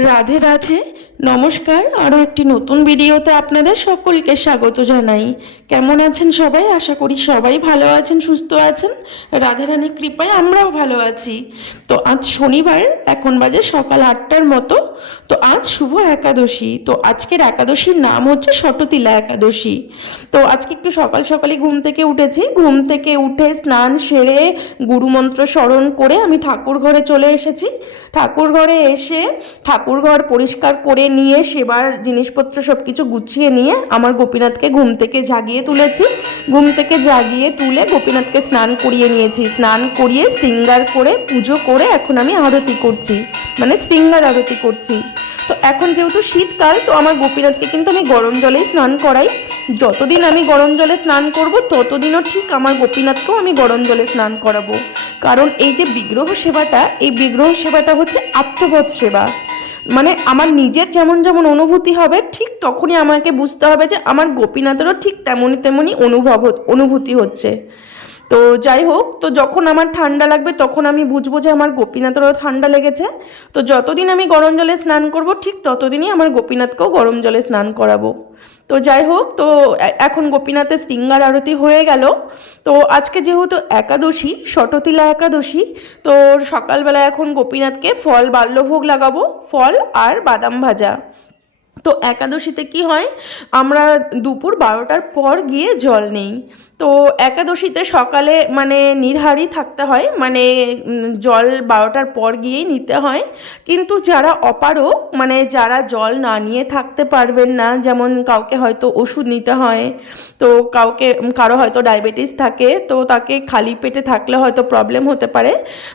রাধে রাধে নমস্কার আরও একটি নতুন ভিডিওতে আপনাদের সকলকে স্বাগত জানাই। কেমন আছেন সবাই? আশা করি সবাই ভালো আছেন, সুস্থ আছেন। রাধে রানীর কৃপায় আমরাও ভালো আছি। তো আজ শনিবার, এখন বাজে সকাল আটটার মতো। তো আজ শুভ একাদশী। তো আজকের একাদশীর নাম হচ্ছে শততিলা একাদশী। তো আজকে একটু সকাল সকালই ঘুম থেকে উঠেছি। ঘুম থেকে উঠে স্নান সেরে গুরুমন্ত্র স্মরণ করে আমি ঠাকুর ঘরে চলে এসেছি। ঠাকুর ঘরে এসে ঠাকুর ঘর পরিষ্কার করে নিয়ে সেবার জিনিসপত্র সব কিছু গুছিয়ে নিয়ে আমার গোপীনাথকে ঘুম থেকে জাগিয়ে তুলেছি। ঘুম থেকে জাগিয়ে তুলে গোপীনাথকে স্নান করিয়ে নিয়েছি। স্নান করিয়ে শৃঙ্গার করে পুজো করে এখন আমি আরতি করছি। মানে শৃঙ্গার আরতি করছি। তো এখন যেহেতু শীতকাল, তো আমার গোপীনাথকে কিন্তু আমি গরম জলেই স্নান করাই। যতদিন আমি গরম জলে স্নান করব, ততদিনও ঠিক আমার গোপীনাথকেও আমি গরম জলে স্নান করাবো। কারণ এই যে বিগ্রহ সেবাটা, এই বিগ্রহ সেবাটা হচ্ছে আত্মবোধ সেবা। মানে আমার নিজের যেমন যেমন অনুভূতি হবে, ঠিক তখনই আমাকে বুঝতে হবে যে আমার গোপীনাথেরও ঠিক তেমনই তেমনই অনুভব অনুভূতি হচ্ছে। তো যাই হোক, তো যখন আমার ঠান্ডা লাগবে তখন আমি বুঝব যে আমার গোপীনাথেরও ঠান্ডা লেগেছে। তো যতদিন আমি গরম জলে স্নান করব, ঠিক ততদিনই আমার গোপীনাথকেও গরম জলে স্নান করাবো। তো যাই হোক, তো এখন গোপীনাথের সিঙ্গার আরতি হয়ে গেল। তো আজকে যেহেতু একাদশী শততিলা একাদশী, তো সকালবেলা এখন গোপীনাথকে ফল বাল্যভোগ লাগাবো, ফল আর বাদাম ভাজা। তো একাদশীতে কি হয়? আমরা দুপুর বারোটার পর গিয়ে জল নেই। তো একাদশীতে সকালে মানে নির্হারি থাকতে হয় মানে জল বারোটার পর গিয়েই নিতে হয়। কিন্তু যারা অপারক মানে যারা জল না নিয়ে থাকতে পারবেন না, যেমন কাউকে হয়তো ওষুধ নিতে হয়, তো কাউকে, কারও হয়তো ডায়াবেটিস থাকে, তো তাকে খালি পেটে থাকলে হয়তো প্রবলেম হতে পারে।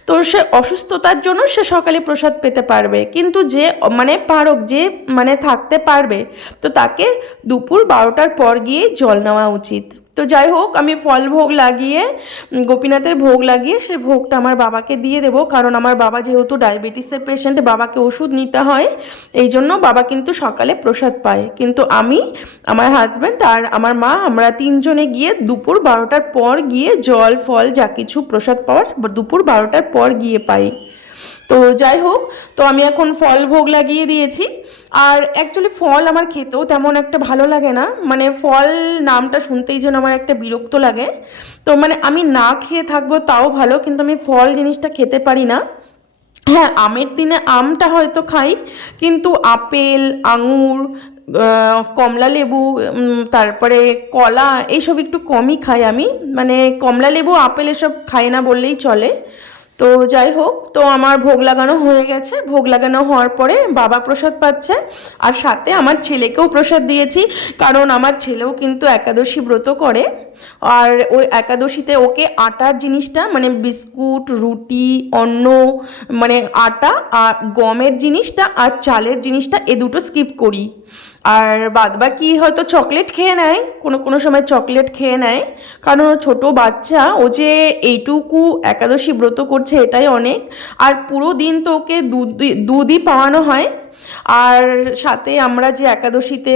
তো সে অসুস্থতার জন্য সে সকালে প্রসাদ পেতে পারবে। কিন্তু যে মানে পারক যে মানে থাকতে পারবে। তো তাকে দুপুর বারোটার পর গিয়ে জল নেওয়া উচিত। তো যাই হোক, আমি ফল ভোগ লাগিয়ে গোপীনাথের ভোগ লাগিয়ে সে ভোগটা আমার বাবাকে দিয়ে দেবো। কারণ আমার বাবা যেহেতু ডায়াবেটিসের পেশেন্ট বাবাকে ওষুধ নিতে হয়। এই জন্য বাবা কিন্তু সকালে প্রসাদ পায়। কিন্তু আমি, আমার হাজব্যান্ড আর আমার মা, আমরা তিনজনে গিয়ে দুপুর বারোটার পর গিয়ে জল, ফল যা কিছু প্রসাদ পাওয়ার দুপুর বারোটার পর গিয়ে পাই। তো যাই হোক, তো আমি এখন ফল ভোগ লাগিয়ে দিয়েছি। আর অ্যাকচুয়ালি ফল আমার খেতেও তেমন একটা ভালো লাগে না। মানে ফল নামটা শুনতেই যেন আমার একটা বিরক্ত লাগে। তো মানে আমি না খেয়ে থাকব তাও ভালো, কিন্তু আমি ফল জিনিসটা খেতে পারি না। হ্যাঁ আমের দিনে আমটা হয়তো খাই, কিন্তু আপেল, আঙুর কমলা লেবু তারপরে কলা, এইসব একটু কমই খাই আমি। মানে কমলা লেবু আপেল এসব খাই না বললেই চলে। তো যাই হোক, তো আমার ভোগ লাগানো হয়ে গেছে। ভোগ লাগানো হওয়ার পরে বাবা প্রসাদ পাচ্ছে আর সাথে আমার ছেলেকেও প্রসাদ দিয়েছি। কারণ আমার ছেলেও কিন্তু একাদশী ব্রত করে। আর ওই একাদশীতে ওকে আটার জিনিসটা মানে বিস্কুট, রুটি, অন্ন মানে আটা আর গমের জিনিসটা আর চালের জিনিসটা এ দুটো স্কিপ করি। আর বাদবাকি হয়তো চকলেট খেয়ে নেয়, কোনো কোনো সময় চকলেট খেয়ে নেয়, কারণ ছোট বাচ্চা, ও যে এইটুকু একাদশী ব্রত করছে এটাই অনেক। আর পুরো দিন তো ওকে দুধ দুধই পাওয়ানো হয়। আর সাথে আমরা যে একাদশীতে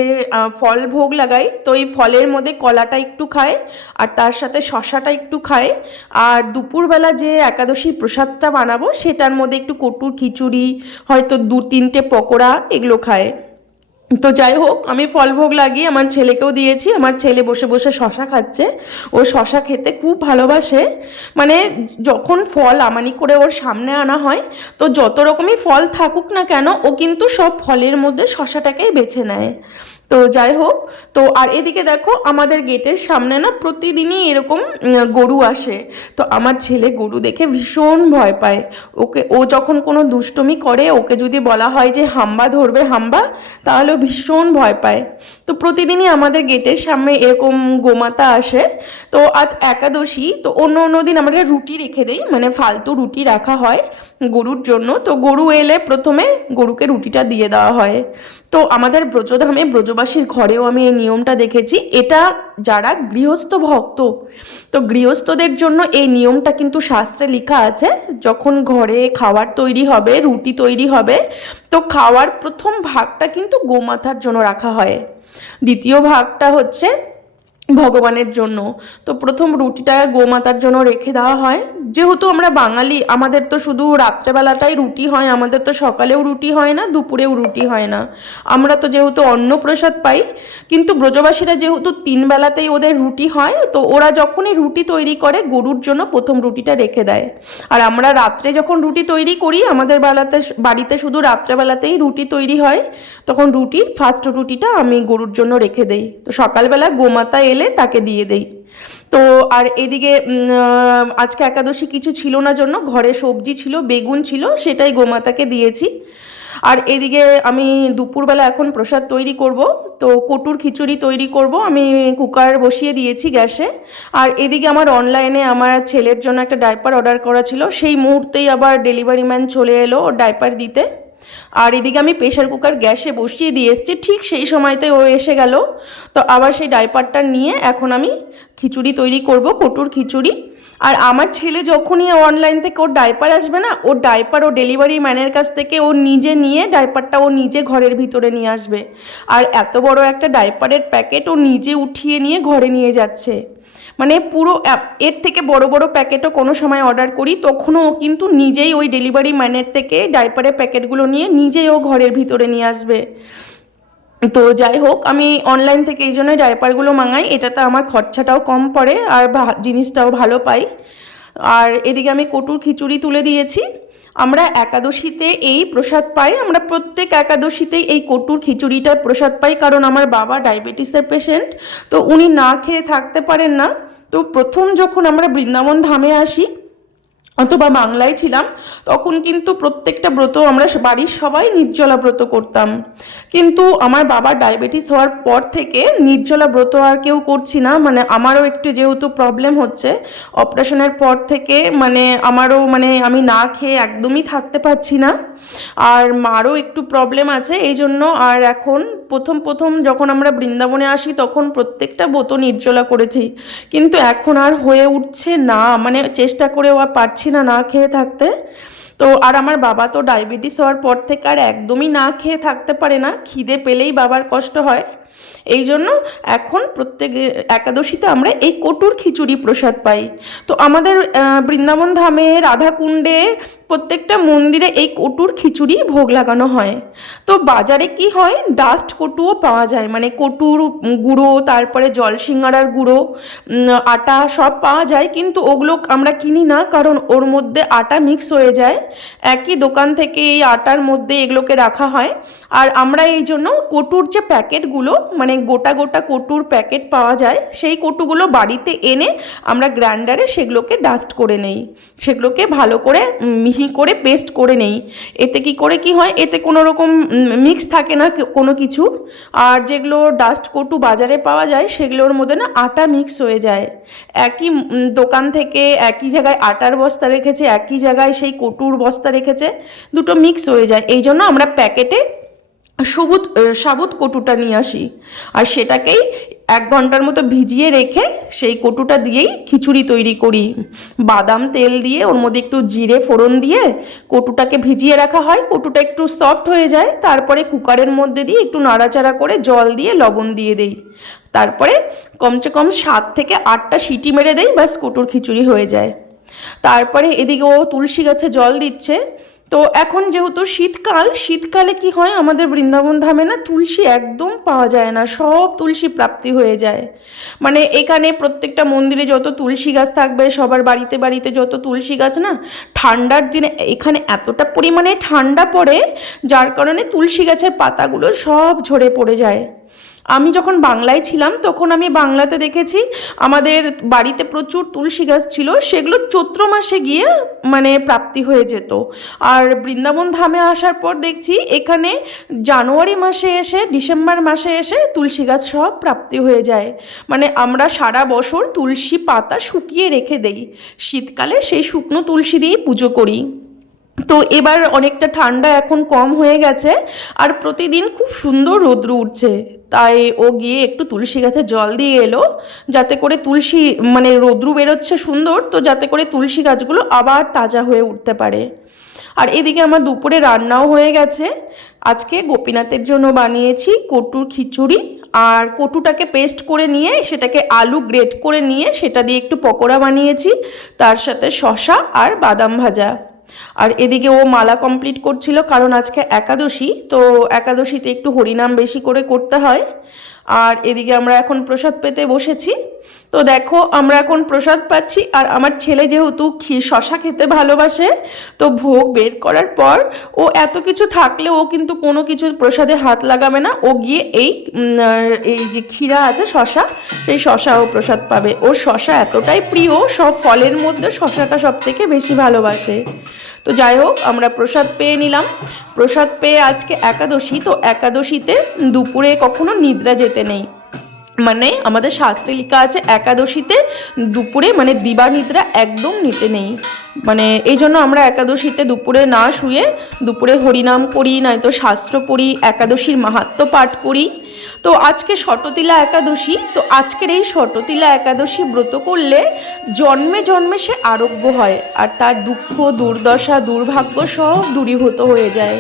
ফল ভোগ লাগাই, তো এই ফলের মধ্যে কলাটা একটু খায় আর তার সাথে শশাটা একটু খায় আর দুপুরবেলা যে একাদশী প্রসাদটা বানাবো, সেটার মধ্যে একটু কটুর খিচুড়ি, হয়তো দু তিনটে পকোড়া, এগুলো খায় তো যাই হোক, আমি ফলভোগ লাগিয়ে আমার ছেলেকেও দিয়েছি। আমার ছেলে বসে বসে শশা খাচ্ছে। ও শশা খেতে খুব ভালোবাসে। মানে যখন ফল আমানি করে ওর সামনে আনা হয়, তো যত রকমই ফল থাকুক না কেন, ও কিন্তু সব ফলের মধ্যে শশাটাকেই বেছে নেয়। তো যাই হোক, তো আর এদিকে দেখো আমাদের গেটের সামনে না প্রতিদিনই এরকম গরু আসে। তো আমার ছেলে গরু দেখে ভীষণ ভয় পায়। ওকে, ও যখন কোনো দুষ্টমি করে, ওকে যদি বলা হয় যে হাম্বা ধরবে, হাম্বা, তাহলে ভীষণ ভয় পায়। তো প্রতিদিনই আমাদের গেটের সামনে এরকম গোমাতা আসে। তো আজ একাদশী, তো অন্য অন্য দিন আমরা রুটি রেখে দিই মানে ফালতু রুটি রাখা হয় গরুর জন্য। তো গরু এলে প্রথমে গরুকে রুটিটা দিয়ে দেওয়া হয়। তো আমাদের ব্রজধামে ব্রজবাসীর ঘরেও আমি এই নিয়মটা দেখেছি। এটা যারা গৃহস্থ ভক্ত, তো গৃহস্থদের জন্য এই নিয়মটা কিন্তু শাস্ত্রে লেখা আছে, যখন ঘরে খাবার তৈরি হবে, রুটি তৈরি হবে, তো খাওয়ার প্রথম ভাগটা কিন্তু গোমাথার জন্য রাখা হয়। দ্বিতীয় ভাগটা হচ্ছে ভগবানের জন্য। তো প্রথম রুটিটা গোমাতার জন্য রেখে দেওয়া হয়। যেহেতু আমরা বাঙালি, আমাদের তো শুধু রাত্রেবেলাটাই রুটি হয়, আমাদের তো সকালেও রুটি হয় না, দুপুরেও রুটি হয় না। আমরা তো যেহেতু অন্নপ্রসাদ পাই, কিন্তু ব্রজবাসীরা যেহেতু তিন বেলাতেই ওদের রুটি হয়, তো ওরা যখনই রুটি তৈরি করে, গরুর জন্য প্রথম রুটিটা রেখে দেয়। আর আমরা রাত্রে যখন রুটি তৈরি করি, আমাদের বেলাতে বাড়িতে শুধু রাত্রেবেলাতেই রুটি তৈরি হয়, তখন রুটির ফার্স্ট রুটিটা আমি গরুর জন্য রেখে দেই। তো সকালবেলা গোমাতা এলে তাকে দিয়ে দেই। তো আর এদিকে আজকে একাদশী কিছু ছিল না জন্য, ঘরে সবজি ছিল, বেগুন ছিল, সেটাই গোমাতাকে দিয়েছি। আর এদিকে আমি দুপুরবেলা এখন প্রসাদ তৈরি করব, তো কটুর খিচুড়ি তৈরি করব, আমি কুকার বসিয়ে দিয়েছি গ্যাসে। আর এদিকে আমার অনলাইনে আমার ছেলের জন্য একটা ডাইপার অর্ডার করা ছিল, সেই মুহূর্তেই আবার ডেলিভারি ম্যান চলে এলো ডাইপার দিতে। আর এদিকে আমি প্রেশার কুকার গ্যাসে বসিয়ে দিয়ে এসেছি, ঠিক সেই সময়তে ও এসে গেল। তো আবার সেই ডাইপারটা নিয়ে এখন আমি খিচুড়ি তৈরি করব, কটুর খিচুড়ি। আর আমার ছেলে যখনই অনলাইন থেকে ওর ডাইপার আসবে না, ওর ডাইপার ও ডেলিভারি ম্যানের কাছ থেকে ও নিজে নিয়ে ডাইপারটা ও নিজে ঘরের ভিতরে নিয়ে আসবে। আর এত বড় একটা ডাইপারের প্যাকেট ও নিজে উঠিয়ে নিয়ে ঘরে নিয়ে যাচ্ছে। মানে পুরো এর থেকে বড় বড় প্যাকেটও কোনো সময় অর্ডার করি, তখনও কিন্তু নিজেই ওই ডেলিভারি ম্যানের থেকে ডাইপারের প্যাকেটগুলো নিয়ে নিজেই ও ঘরের ভিতরে নিয়ে আসবে। তো যাই হোক, আমি অনলাইন থেকে এই জন্যই ডাইপারগুলো মাঙাই, এটাতে আমার খরচাটাও কম পড়ে আর জিনিসটাও ভালো পাই। আর এদিকে আমি কটুর খিচুড়ি তুলে দিয়েছি। আমরা একাদশীতে এই প্রসাদ পাই, আমরা প্রত্যেক একাদশীতেই এই কটুর খিচুড়িটার প্রসাদ পাই, কারণ আমার বাবা ডায়াবেটিসের পেশেন্ট, তো উনি না খেয়ে থাকতে পারেন না। তো প্রথম যখন আমরা বৃন্দাবন ধামে আসি অথবা বাংলায় ছিলাম, তখন কিন্তু প্রত্যেকটা ব্রত আমরা বাড়ির সবাই নির্জলা ব্রত করতাম। কিন্তু আমার বাবার ডায়াবেটিস হওয়ার পর থেকে নির্জলা ব্রত আর কেউ করছি না মানে আমারও একটু যেহেতু প্রবলেম হচ্ছে, অপারেশনের পর থেকে মানে আমারও মানে আমি না খেয়ে একদমই থাকতে পারছি না। আর মারও একটু প্রবলেম আছে এই জন্য আর এখন প্রথম প্রথম যখন আমরা বৃন্দাবনে আসি, তখন প্রত্যেকটা ব্রত নির্জলা করেছি। কিন্তু এখন আর হয়ে উঠছে না। মানে চেষ্টা করেও আর পারছি না না খেয়ে থাকতে। তো আর আমার বাবা তো ডায়াবেটিস হওয়ার পর থেকে আর একদমই না খেয়ে থাকতে পারে না। খিদে পেলেই বাবার কষ্ট হয়। এই জন্য এখন প্রত্যেক, একাদশীতে আমরা এই কটুর খিচুড়ি প্রসাদ পাই। তো আমাদের বৃন্দাবন ধামে, রাধাকুণ্ডে প্রত্যেকটা মন্দিরে এই কটুর খিচুড়ি ভোগ লাগানো হয়। তো বাজারে কি হয়, ডাস্ট কটুও পাওয়া যায়। মানে কটুর গুঁড়ো, তারপরে জলসিঙ্গারার গুঁড়ো আটা সব পাওয়া যায়। কিন্তু ওগুলো আমরা কিনি না, কারণ ওর মধ্যে আটা মিক্স হয়ে যায়। একই দোকান থেকে এই আটার মধ্যে এগুলোকে রাখা হয়। আর আমরা এই জন্য কটুর যে প্যাকেটগুলো মানে গোটা গোটা কটুর প্যাকেট পাওয়া যায়, সেই কটুগুলো বাড়িতে এনে আমরা গ্রাইন্ডারে সেগুলোকে ডাস্ট করে নেই। সেগুলোকে ভালো করে মিহি করে পেস্ট করে নেই। এতে কি করে কি হয়? এতে কোনো রকম মিক্স থাকে না কোনো কিছু। আর যেগুলো ডাস্ট কটু বাজারে পাওয়া যায়, সেগুলোর মধ্যে না আটা মিক্স হয়ে যায়। একই দোকান থেকে একই জায়গায় আটার বস্তা রেখেছে, একই জায়গায় সেই কটুর বস্তা রেখেছে, দুটো মিক্স হয়ে যায়। এই জন্য আমরা প্যাকেটে সবুজ সাবুত কটুটা নিয়ে আসি। আর সেটাকেই এক ঘণ্টার মতো ভিজিয়ে রেখে সেই কটুটা দিয়েই খিচুড়ি তৈরি করি। বাদাম তেল দিয়ে, ওর মধ্যে একটু জিরে ফোড়ন দিয়ে কটুটাকে ভিজিয়ে রাখা হয়। কটুটা একটু সফট হয়ে যায়, তারপরে কুকারের মধ্যে দিয়ে একটু নাড়াচাড়া করে জল দিয়ে লবণ দিয়ে দেই। তারপরে কমসে কম সাত থেকে আটটা সিটি মেরে দেই, ব্যাস কটুর খিচুড়ি হয়ে যায়। তারপরে এদিকে ও তুলসী গাছে জল দিচ্ছে। তো এখন যেহেতু শীতকাল, শীতকালে কি হয় আমাদের বৃন্দাবন ধামে না তুলসী একদম পাওয়া যায় না, সব তুলসী প্রাপ্তি হয়ে যায়। মানে এখানে প্রত্যেকটা মন্দিরে যত তুলসী গাছ থাকবে, সবার বাড়িতে বাড়িতে যত তুলসী গাছ না, ঠান্ডার দিনে এখানে এতটা পরিমাণে ঠান্ডা পড়ে, যার কারণে তুলসী গাছের পাতাগুলো সব ঝরে পড়ে যায়। আমি যখন বাংলায় ছিলাম, তখন আমি বাংলাতে দেখেছি আমাদের বাড়িতে প্রচুর তুলসী গাছ ছিল, সেগুলো চৈত্র মাসে গিয়ে মানে প্রাপ্তি হয়ে যেত। আর বৃন্দাবন ধামে আসার পর দেখছি এখানে জানুয়ারি মাসে এসে, ডিসেম্বর মাসে এসে তুলসী গাছ সব প্রাপ্তি হয়ে যায়। মানে আমরা সারা বছর তুলসী পাতা শুকিয়ে রেখে দেই। শীতকালে সেই শুকনো তুলসী দিয়েই পুজো করি। তো এবার অনেকটা ঠান্ডা এখন কম হয়ে গেছে, আর প্রতিদিন খুব সুন্দর রৌদ্র উঠছে। তাই ও গিয়ে একটু তুলসী গাছে জল দিয়ে এলো, যাতে করে তুলসী মানে রৌদ্রু বেরোচ্ছে সুন্দর, তো যাতে করে তুলসী গাছগুলো আবার তাজা হয়ে উঠতে পারে। আর এদিকে আমার দুপুরে রান্নাও হয়ে গেছে। আজকে গোপীনাথের জন্য বানিয়েছি কটুর খিচুড়ি, আর কটুটাকে পেস্ট করে নিয়ে, সেটাকে আলু গ্রেট করে নিয়ে, সেটা দিয়ে একটু পকোড়া বানিয়েছি, তার সাথে শশা আর বাদাম ভাজা। আর এদিকে ও মালা কমপ্লিট করছিল, কারণ আজকে একাদশী, তো একাদশীতে একটু হরিনাম বেশি করে করতে হয়। আর এদিকে আমরা এখন প্রসাদ পেতে বসেছি। তো দেখো, আমরা এখন প্রসাদ পাচ্ছি আর আমার ছেলে যেহেতু খি- শশা খেতে ভালোবাসে, তো ভোগ বের করার পর ও এত কিছু থাকলে ও কিন্তু কোনো কিছু প্রসাদে হাত লাগাবে না। ও গিয়ে এই এই যে ক্ষীরা আছে শশা, সেই শশা ও প্রসাদ পাবে। ওর শশা এতটাই প্রিয়, সব ফলের মধ্যে শশাটা সব থেকে বেশি ভালোবাসে। তো যাই হোক, আমরা প্রসাদ পেয়ে নিলাম। প্রসাদ পেয়ে আজকে একাদশী, তো একাদশীতে দুপুরে কখনো নিদ্রা যেতে নেই। মানে আমাদের শাস্ত্রে লেখা আছে, একাদশীতে দুপুরে মানে দিবানিদ্রা একদম নিতে নেই। মানে এই জন্য আমরা একাদশীতে দুপুরে না শুয়ে দুপুরে হরিনাম করি, নয়তো শাস্ত্র পড়ি, একাদশীর মাহাত্ম পাঠ করি। তো আজকে শটতিলা একাদশী, তো আজকের এই শটতিলা একাদশী ব্রত করলে জন্মে জন্মে সে আরোগ্য হয়, আর তার দুঃখ, দুর্দশা, দুর্ভাগ্য সব দূরীভূত হয়ে যায়।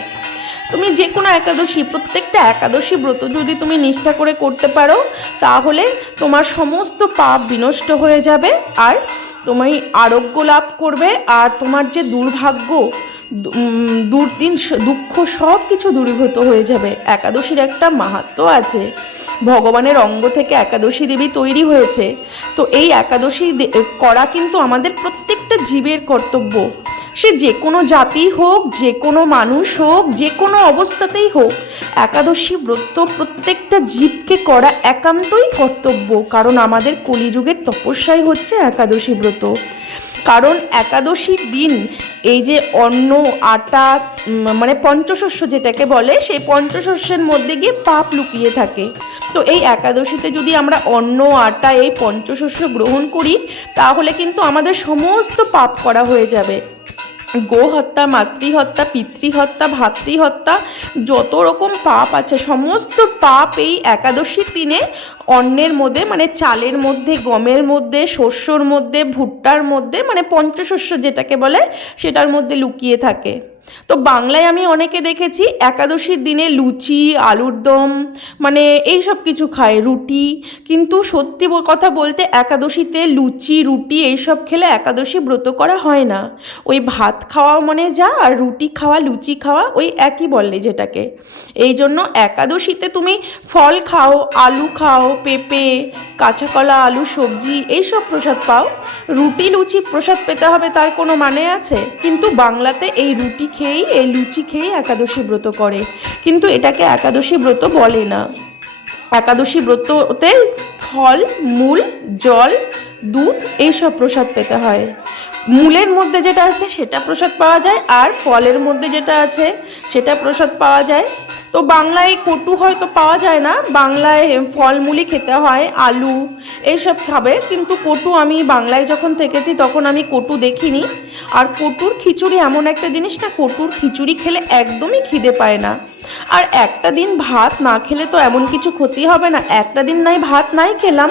তুমি যে কোনো একাদশী, প্রত্যেকটা একাদশী ব্রত যদি তুমি নিষ্ঠা করে করতে পারো, তাহলে তোমার সমস্ত পাপ বিনষ্ট হয়ে যাবে আর তুমি আরোগ্য লাভ করবে আর তোমার যে দুর্ভাগ্য দুর্দিন দুঃখ সব কিছু দূরীভূত হয়ে যাবে। একাদশীর একটা মাহাত্ম আছে। ভগবানের অঙ্গ থেকে একাদশী দেবী তৈরি হয়েছে। তো এই একাদশী করা কিন্তু আমাদের প্রত্যেকটা জীবের কর্তব্য। সে যে কোনো জাতি হোক, যে কোনো মানুষ হোক, যে কোনো অবস্থাতেই হোক, একাদশী ব্রত প্রত্যেকটা জীবকে করা একান্তই কর্তব্য। কারণ আমাদের কলিযুগের তপস্যাই হচ্ছে একাদশী ব্রত। কারণ একাদশীর দিন এই যে অন্ন, আটা মানে পঞ্চশস্য যেটাকে বলে, সেই পঞ্চশস্যের মধ্যে গিয়ে পাপ লুকিয়ে থাকে। তো এই একাদশীতে যদি আমরা অন্ন, আটা, এই পঞ্চশস্য গ্রহণ করি, তাহলে কিন্তু আমাদের সমস্ত পাপ করা হয়ে যাবে। গো হত্যা মাতৃহত্যা, পিতৃহত্যা, ভাতৃহত্যা, যত রকম পাপ আছে, সমস্ত পাপ এই একাদশীর দিনে অন্নের মধ্যে মানে চালের মধ্যে, গমের মধ্যে, শস্যর মধ্যে, ভুট্টার মধ্যে মানে পঞ্চশস্য যেটাকে বলে, সেটার মধ্যে লুকিয়ে থাকে। তো বাংলায় আমি অনেকে দেখেছি একাদশীর দিনে লুচি, আলুর দম মানে এই সব কিছু খায়, রুটি। কিন্তু সত্যি কথা বলতে একাদশীতে লুচি, রুটি এইসব খেলে একাদশী ব্রত করা হয় না। ওই ভাত খাওয়া মানে যা আর রুটি খাওয়া, লুচি খাওয়া ওই একই বললে যেটাকে। এই জন্য একাদশীতে তুমি ফল খাও, আলু খাও, পেঁপে কাঁচা কলা আলু, সবজি এইসব প্রসাদ পাও। রুটি, লুচি প্রসাদ পেতে হবে তার কোনো মানে আছে? কিন্তু বাংলাতে এই রুটি খেয়েই, এই লুচি খেয়েই একাদশী ব্রত করে। কিন্তু এটাকে একাদশী ব্রত বলে না। একাদশী ব্রততে ফল, মূল, জল, দুধ এইসব প্রসাদ পেতে হয়। মূলের মধ্যে যেটা আছে সেটা প্রসাদ পাওয়া যায়, আর ফলের মধ্যে যেটা আছে সেটা প্রসাদ পাওয়া যায়। তো বাংলায় কটু হয়তো পাওয়া যায় না, বাংলায় ফলমূলই খেতে হয়, আলু এইসব খাবে। কিন্তু কটু আমি বাংলায় যখন থেকেছি তখন আমি কটু দেখিনি। আর কটুর খিচুড়ি এমন একটা জিনিস না, কটুর খিচুড়ি খেলে একদমই খিদে পায় না। আর একটা দিন ভাত না খেলে তো এমন কিছু ক্ষতি হবে না। একটা দিন নাই ভাত নাই খেলাম।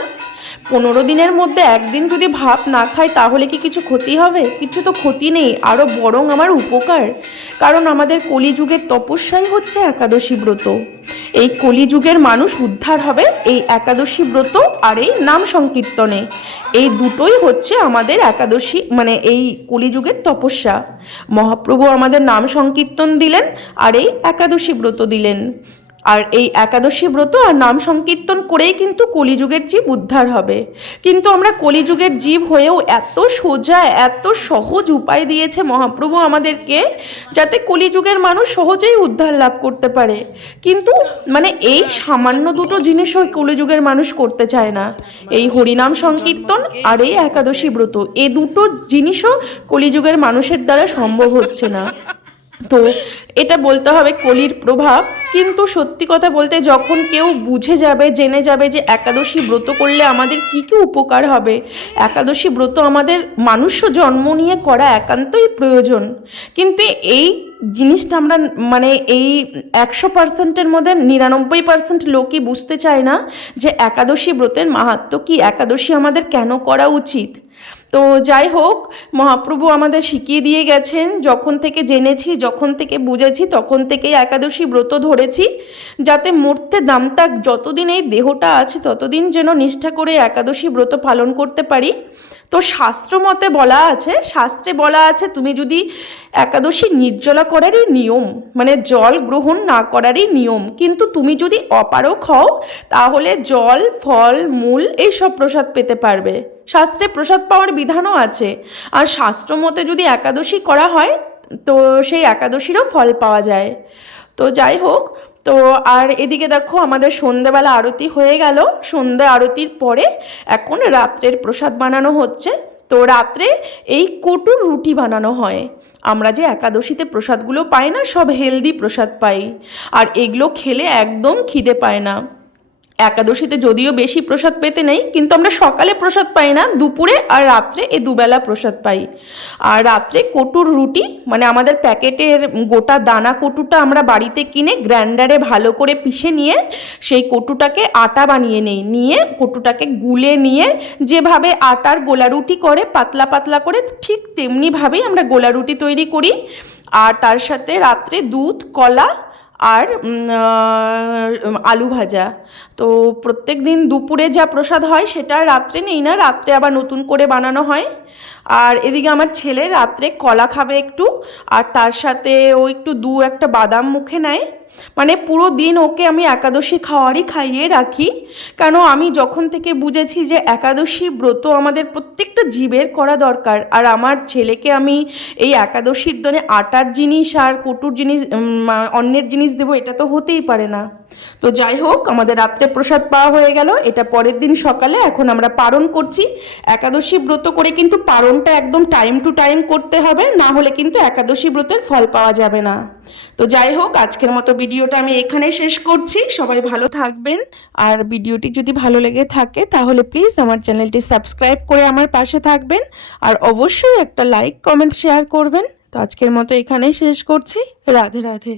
পনেরো দিনের মধ্যে একদিন যদি ভাত না খাই, তাহলে কি কিছু ক্ষতি হবে? কিছু তো ক্ষতি নেই আরও বরং আমার উপকার। কারণ আমাদের কলিযুগের তপস্যাই হচ্ছে একাদশী ব্রত। এই কলিযুগের মানুষ উদ্ধার হবে এই একাদশী ব্রত আর এই নাম সংকীর্তনে। এই দুটোই হচ্ছে আমাদের একাদশী মানে এই কলিযুগের তপস্যা। মহাপ্রভু আমাদের নাম সংকীর্তন দিলেন আর এই একাদশী ব্রত দিলেন। আর এই একাদশী ব্রত আর নাম সংকীর্তন করেই কিন্তু কলিযুগের জীব উদ্ধার হবে। কিন্তু আমরা কলিযুগের জীব হয়েও এত সোজা, এত সহজ উপায় দিয়েছে মহাপ্রভু আমাদেরকে যাতে কলিযুগের মানুষ সহজেই উদ্ধার লাভ করতে পারে। কিন্তু মানে এই সামান্য দুটো জিনিসও কলিযুগের মানুষ করতে চায় না। এই হরিনাম সংকীর্তন আর এই একাদশী ব্রত এই দুটো জিনিসও কলিযুগের মানুষের দ্বারা সম্ভব হচ্ছে না। তো এটা বলতে হবে কলির প্রভাব। কিন্তু সত্যি কথা বলতে যখন কেউ বুঝে যাবে, জেনে যাবে যে একাদশী ব্রত করলে আমাদের কি কি উপকার হবে, একাদশী ব্রত আমাদের মানুষ্য জন্ম নিয়ে করা একান্তই প্রয়োজন। কিন্তু এই জিনিসটা আমরা মানে এই একশো পার্সেন্টের মধ্যে নিরানব্বই পার্সেন্ট লোকই বুঝতে চায় না যে একাদশী ব্রতের মাহাত্ম কি, একাদশী আমাদের কেন করা উচিত? তো যাই হোক, মহাপ্রভু আমাদের শিখিয়ে দিয়ে গেছেন, যখন থেকে জেনেছি, যখন থেকে বুঝেছি, তখন থেকেই একাদশী ব্রত ধরেছি, যাতে মরতে দামতাক যতদিন এই দেহটা আছে, ততদিন যেন নিষ্ঠা করে একাদশী ব্রত পালন করতে পারি। তো শাস্ত্র মতে বলা আছে, শাস্ত্রে বলা আছে তুমি যদি একাদশী নির্জলা করারই নিয়ম মানে জল গ্রহণ না করারই নিয়ম, কিন্তু তুমি যদি অপারক হও, তাহলে জল, ফল, মূল এইসব প্রসাদ পেতে পারবে। শাস্ত্রে প্রসাদ পাওয়ার বিধানও আছে। আর শাস্ত্র মতে যদি একাদশী করা হয়, তো সেই একাদশীরও ফল পাওয়া যায়। তো যাই হোক তো আর এদিকে দেখো আমাদের সন্ধেবেলা আরতি হয়ে গেল। সন্ধে আরতির পরে এখন রাত্রের প্রসাদ বানানো হচ্ছে। তো রাত্রে এই কটুর রুটি বানানো হয়। আমরা যে একাদশীতে প্রসাদগুলো পাই না, সব হেলদি প্রসাদ পাই। আর এগুলো খেলে একদম খিদে পায় না। একাদশীতে যদিও বেশি প্রসাদ পেতে নেই, কিন্তু আমরা সকালে প্রসাদ পাই না, দুপুরে আর রাত্রে এই দুবেলা প্রসাদ পাই। আর রাত্রে কটুর রুটি মানে আমাদের প্যাকেটের গোটা দানা কটুটা আমরা বাড়িতে কিনে গ্রাইন্ডারে ভালো করে পিষে নিয়ে সেই কটুটাকে আটা বানিয়ে নেই। নিয়ে কটুটাকে গুলে নিয়ে যেভাবে আটার গোলা রুটি করে, পাতলা পাতলা করে ঠিক তেমনিভাবেই আমরা গোলা রুটি তৈরি করি। আর তার সাথে রাত্রে দুধ, কলা আর আলু ভাজা। তো প্রত্যেক দিন দুপুরে যা প্রসাদ হয় সেটা রাত্রে নেই না, রাত্রে আবার নতুন করে বানানো হয়। আর এদিকে আমার ছেলে রাত্রে কলা খাবে একটু, আর তার সাথে ও একটু দু একটা বাদাম মুখে নেয়। মানে পুরো দিন ওকে আমি একাদশী খাওয়ারই খাইয়ে রাখি। কেন আমি যখন থেকে বুঝেছি যে একাদশী ব্রত আমাদের প্রত্যেকটা জীবের করা দরকার, আর আমার ছেলেকে আমি এই একাদশীর দিনে আটার জিনিস আর কটুর জিনিস অন্যের জিনিস দেবো, এটা তো হতেই পারে না। তো যাই হোক, আমাদের রাত্রে প্রসাদ পাওয়া হয়ে গেল, এটা পরের দিন সকালে এখন আমরা পারণ করছি। একাদশী ব্রত করে কিন্তু পারণটা একদম টাইম টু টাইম করতে হবে, না হলে কিন্তু একাদশী ব্রতের ফল পাওয়া যাবে না। তো যাই হোক, আজকের মতো ভিডিওটা আমি এখানে শেষ করছি। সবাই ভালো থাকবেন। আর ভিডিওটি যদি ভালো লেগে থাকে, তাহলে প্লিজ আমার চ্যানেলটি সাবস্ক্রাইব করে আমার পাশে থাকবেন। আর অবশ্যই একটা লাইক কমেন্ট শেয়ার করবেন। তো আজকের মতো এখানেই শেষ করছি। রাধে রাধে।